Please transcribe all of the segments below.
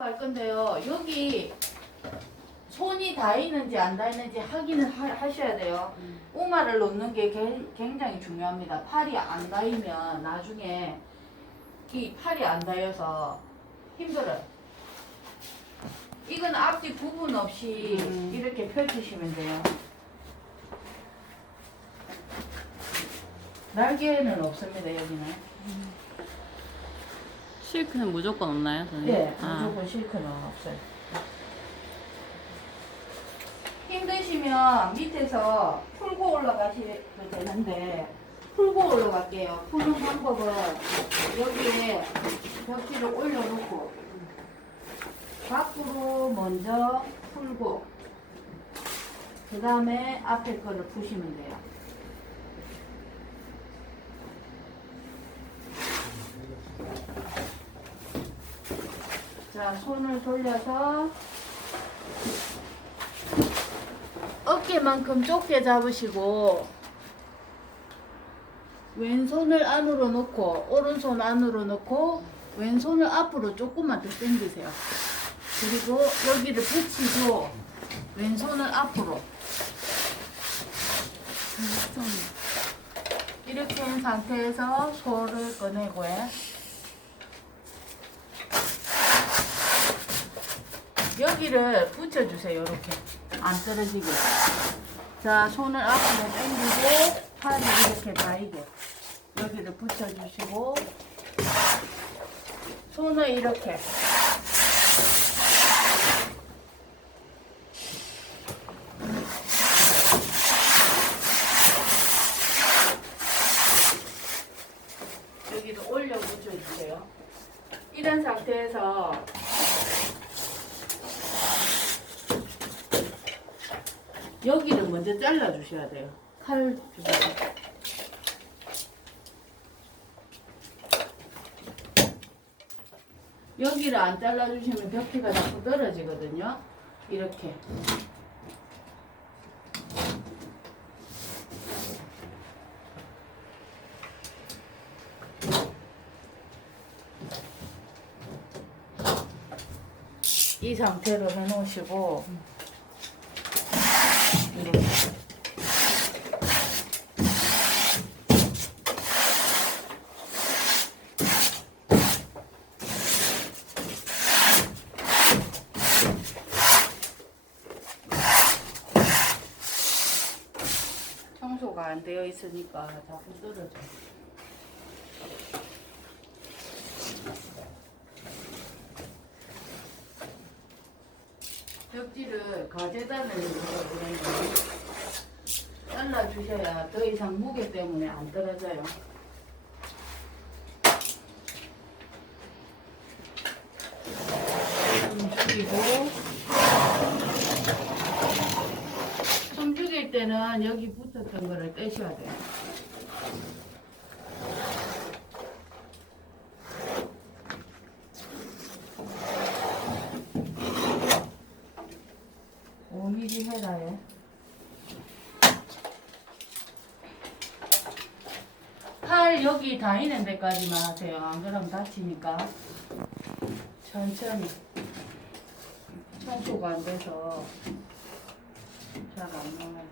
할 건데요. 여기 손이 닿이는지 안 닿이는지 확인을 하, 하셔야 돼요. 우마를 놓는 게 게- 굉장히 중요합니다. 팔이 안 닿이면 나중에 이 팔이 안 닿여서 힘들어요. 이건 앞뒤 구분 없이 음. 이렇게 펼치시면 돼요. 날개는 없습니다, 여기는. 실크는 무조건 없나요, 선생님? 네, 아, 무조건 실크는 없어요. 힘드시면 밑에서 풀고 올라가셔도 되는데 풀고 올라갈게요. 푸는 방법은 여기에 벽지를 올려놓고 밖으로 먼저 풀고 그 다음에 앞에 거를 푸시면 돼요. 자, 손을 돌려서 어깨만큼 좁게 잡으시고 왼손을 안으로 넣고 오른손 안으로 넣고 왼손을 앞으로 조금만 더 당기세요. 그리고 여기를 붙이고 왼손을 앞으로 이렇게 한 상태에서 손을 꺼내고요. 여기를 붙여주세요. 이렇게 안 떨어지게. 자, 손을 앞으로 당기고 팔이 이렇게 닿이게 여기를 붙여주시고 손을 이렇게 여기도 올려 붙여주세요. 이런 상태에서 여기를 먼저 잘라 주셔야 돼요. 칼 주세요. 여기를 안 잘라 주시면 벽지가 자꾸 떨어지거든요. 이렇게. 이 상태로 해놓으시고 이렇게. 청소가 안 되어 있으니까 자꾸 떨어져. 벽지를 가재단을 잘라 주셔야 더 이상 무게 때문에 안 떨어져요. 숨 죽이고 숨 죽일 때는 여기 붙었던 거를 떼셔야 돼요. 오 해라요. 팔 여기 닿이는 데까지만 하세요. 안 그러면 다치니까. 천천히. 청소가 안 돼서 잘 안 나와요.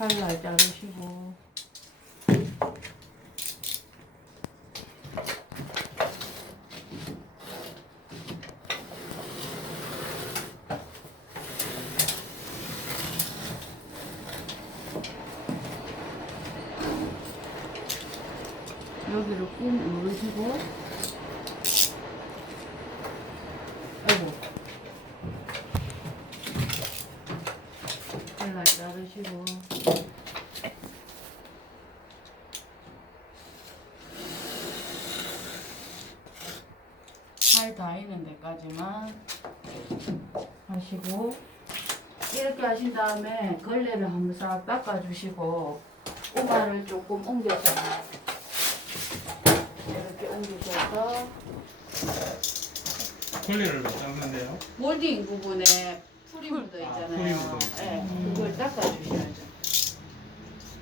칼날 자르시고. 여기를 꾹 누르시고 칼날 자르시고 팔 닿이는 데까지만 하시고 이렇게 하신 다음에 걸레를 한번 싹 닦아주시고 우마를 조금 옮겨서 이렇게 옮기셔서 소리를 못 잡는데요. 몰딩 부분에 풀이 묻어 아, 있잖아요. 풀이 묻어 있죠. 네, 그걸 닦아주셔야죠.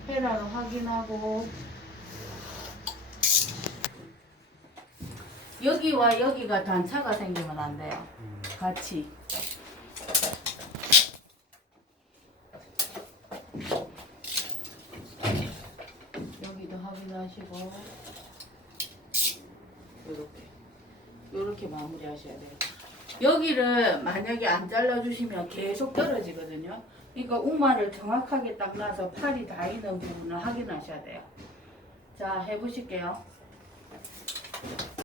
헤라를 확인하고 여기와 여기가 단차가 생기면 안 돼요. 같이. 여기도 확인하시고 요렇게 요렇게 마무리하셔야 돼요. 여기를 만약에 안 잘라주시면 계속 떨어지거든요. 그러니까 우마를 정확하게 딱 놔서 팔이 닿이는 부분을 확인하셔야 돼요. 자, 해보실게요.